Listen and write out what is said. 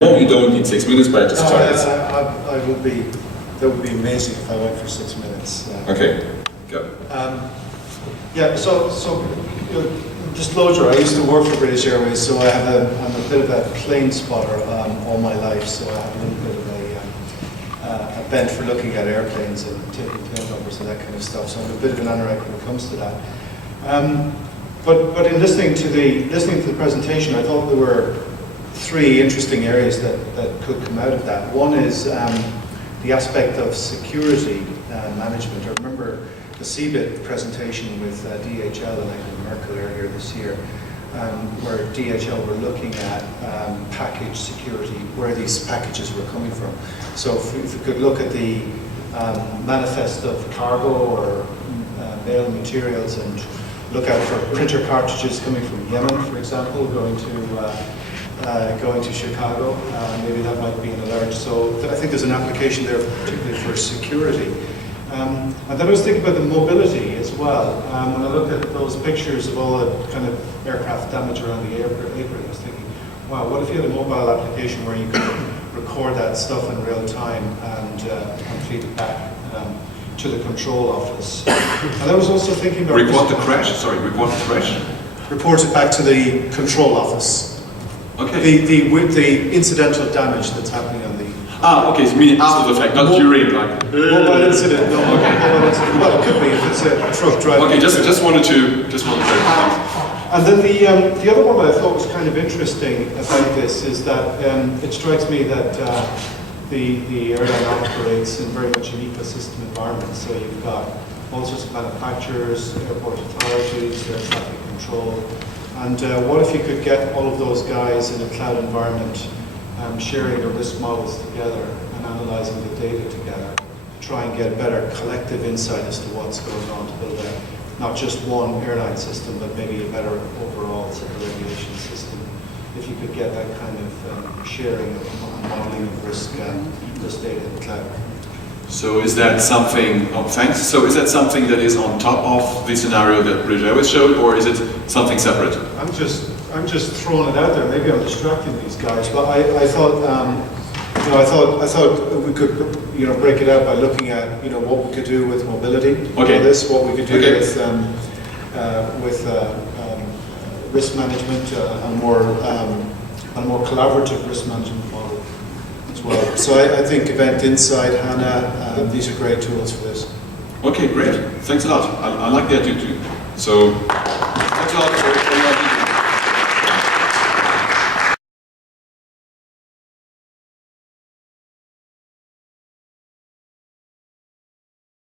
No, you don't need 6 minutes, but just try it. I would be. That would be amazing if I went for 6 minutes. Okay, go. Yeah. So you know, disclosure. I used to work for British Airways, so I'm a bit of a plane spotter all my life. So I have a little bit of a bent for looking at airplanes and taking plane numbers and that kind of stuff. So I'm a bit of an anorak when it comes to that. But in listening to the presentation, I thought there were three interesting areas that could come out of that. One is the aspect of security management. I remember the CBIT presentation with DHL and Angela Merkel earlier this year, where DHL were looking at package security, where these packages were coming from. So if we could look at the manifest of cargo or mail materials and look out for printer cartridges coming from Yemen, for example, going to Chicago. Maybe that might be an alert. So I think there's an application there, particularly for security. And then I was thinking about the mobility as well. When I look at those pictures of all the kind of aircraft damage around the apron, I was thinking, wow, what if you had a mobile application where you could record that stuff in real time and feed it back to the control office. And I was also thinking about... Report the crash? Sorry, report the crash? Report it back to the control office. Okay. The incidental damage that's happening on the... Okay, so meaning after the fact, not during, like... Mobile incident, no. Okay. Mobile incident. Well, it could be if it's a truck driving... Okay, just wanted to... And then the other one that I thought was kind of interesting about this is that it strikes me that the airline operates in very much an ecosystem environment. So you've got all sorts of manufacturers, airport authorities, air traffic control. And what if you could get all of those guys in a cloud environment sharing their risk models together and analysing the data together to try and get a better collective insight as to what's going on, to build not just one airline system, but maybe a better overall civil aviation system. If you could get that kind of sharing and modeling of risk data in the cloud. So is that something, thanks. So is that something that is on top of the scenario that British Airways showed, or is it something separate? I'm just throwing it out there. Maybe I'm distracting these guys, but I thought I thought we could break it out by looking at what we could do with mobility. Okay. What we could do with risk management, a more collaborative risk management model as well. So I think Event Insight, HANA, these are great tools for this. Okay, great. Thanks a lot. I like the attitude too. So thanks a lot.